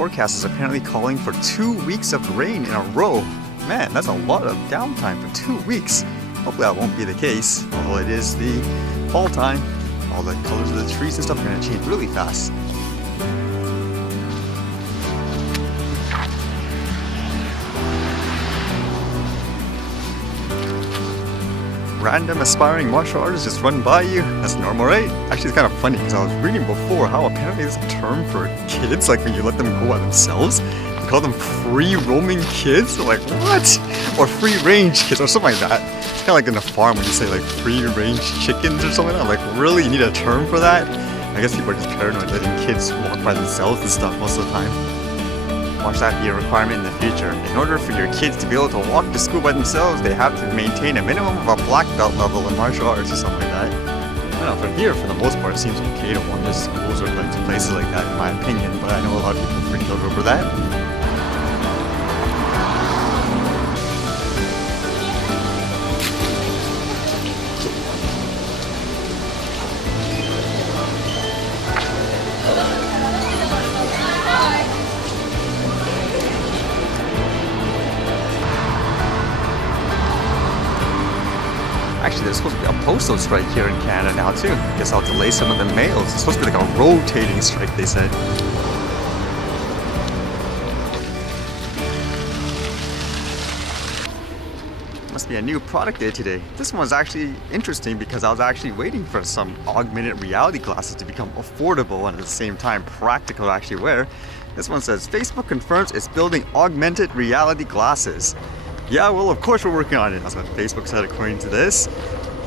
forecast is apparently calling for 2 weeks of rain in a row. Man, that's a lot of downtime for 2 weeks. Hopefully that won't be the case, although it is the fall time. All the colors of the trees and stuff are going to change really fast. Random aspiring martial artists just run by you. That's normal, right? Actually, it's kind of funny because I was reading before how apparently there's a term for kids, like when you let them go by themselves. They call them free roaming kids. Like, what? Or free range kids or something like that. It's kind of like in a farm when you say like free range chickens or something like that. Like, really? You need a term for that? I guess people are just paranoid letting kids walk by themselves and stuff most of the time. Watch that be a requirement in the future. In order for your kids to be able to walk to school by themselves, they have to maintain a minimum of a black belt level in martial arts or something like that. I don't know, for here, for the most part, it seems okay to wander schools or like to places like that, in my opinion, but I know a lot of people freak out over that. Actually, there's supposed to be a postal strike here in Canada now too. Guess I'll delay some of the mails. It's supposed to be like a rotating strike, they said. Must be a new product day today. This one's actually interesting because I was actually waiting for some augmented reality glasses to become affordable and at the same time practical to actually wear. This one says, Facebook confirms it's building augmented reality glasses. Yeah, well, of course we're working on it. That's what Facebook said according to this.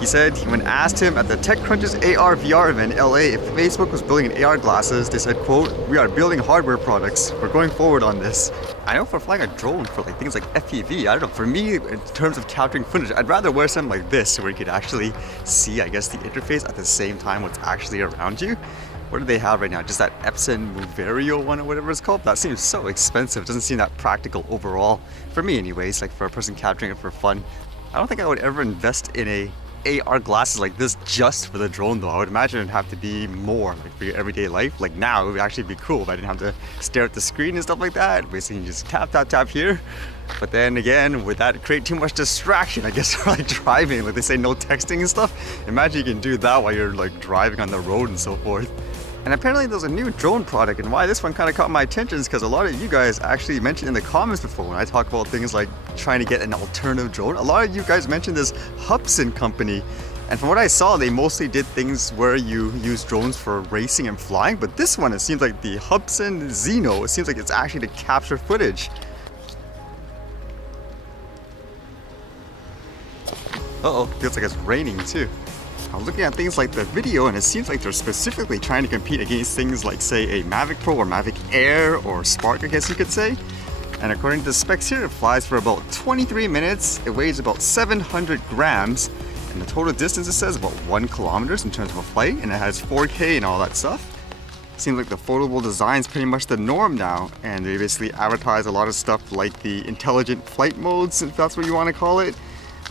He said when asked him at the TechCrunch's AR VR event in LA if Facebook was building an AR glasses, they said, quote, "We are building hardware products. We're going forward on this." I know for flying a drone for like things like FPV, I don't know, for me in terms of capturing footage, I'd rather wear something like this where you could actually see, I guess, the interface at the same time what's actually around you. What do they have right now? Just that Epson Moverio one or whatever it's called? That seems so expensive. It doesn't seem that practical overall. For me anyways, like for a person capturing it for fun. I don't think I would ever invest in a AR glasses like this just for the drone though. I would imagine it'd have to be more like for your everyday life. Like now, it would actually be cool if I didn't have to stare at the screen and stuff like that. Basically, you just tap here. But then again, would that create too much distraction? I guess for like driving, like they say no texting and stuff. Imagine you can do that while you're like driving on the road and so forth. And apparently there's a new drone product, and why this one kind of caught my attention is because a lot of you guys actually mentioned in the comments before when I talk about things like trying to get an alternative drone. A lot of you guys mentioned this Hubsan company, and from what I saw, they mostly did things where you use drones for racing and flying, but this one, it seems like the Hubsan Zino, it seems like it's actually to capture footage. Uh-oh, feels like it's raining too. I was looking at things like the video and it seems like they're specifically trying to compete against things like, say, a Mavic Pro or Mavic Air or Spark, I guess you could say. And according to the specs here, it flies for about 23 minutes, it weighs about 700 grams, and the total distance, it says, about 1 kilometer in terms of a flight, and it has 4K and all that stuff. Seems like the foldable design is pretty much the norm now, and they basically advertise a lot of stuff like the intelligent flight modes, if that's what you want to call it.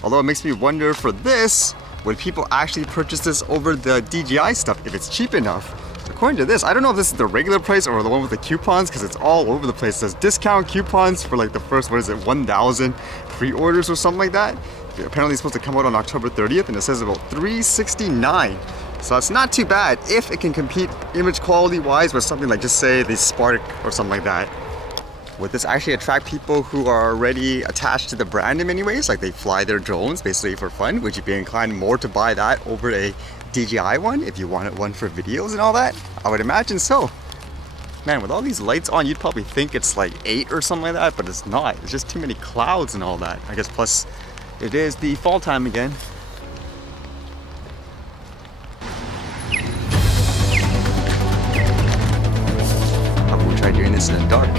Although it makes me wonder for this, would people actually purchase this over the DJI stuff if it's cheap enough? According to this, I don't know if this is the regular price or the one with the coupons because it's all over the place. It says discount coupons for like the first, 1,000 pre-orders or something like that. Apparently it's supposed to come out on October 30th and it says about $369. So it's not too bad if it can compete image quality wise with something like, just say, the Spark or something like that. Would this actually attract people who are already attached to the brand in many ways? Like they fly their drones basically for fun? Would you be inclined more to buy that over a DJI one if you wanted one for videos and all that? I would imagine so. Man, with all these lights on, you'd probably think it's like 8 or something like that, but it's not. It's just too many clouds and all that. I guess plus it is the fall time again. How about we try doing this in the dark?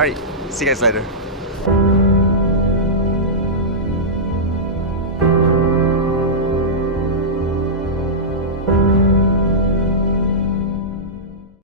Alright, see you guys later.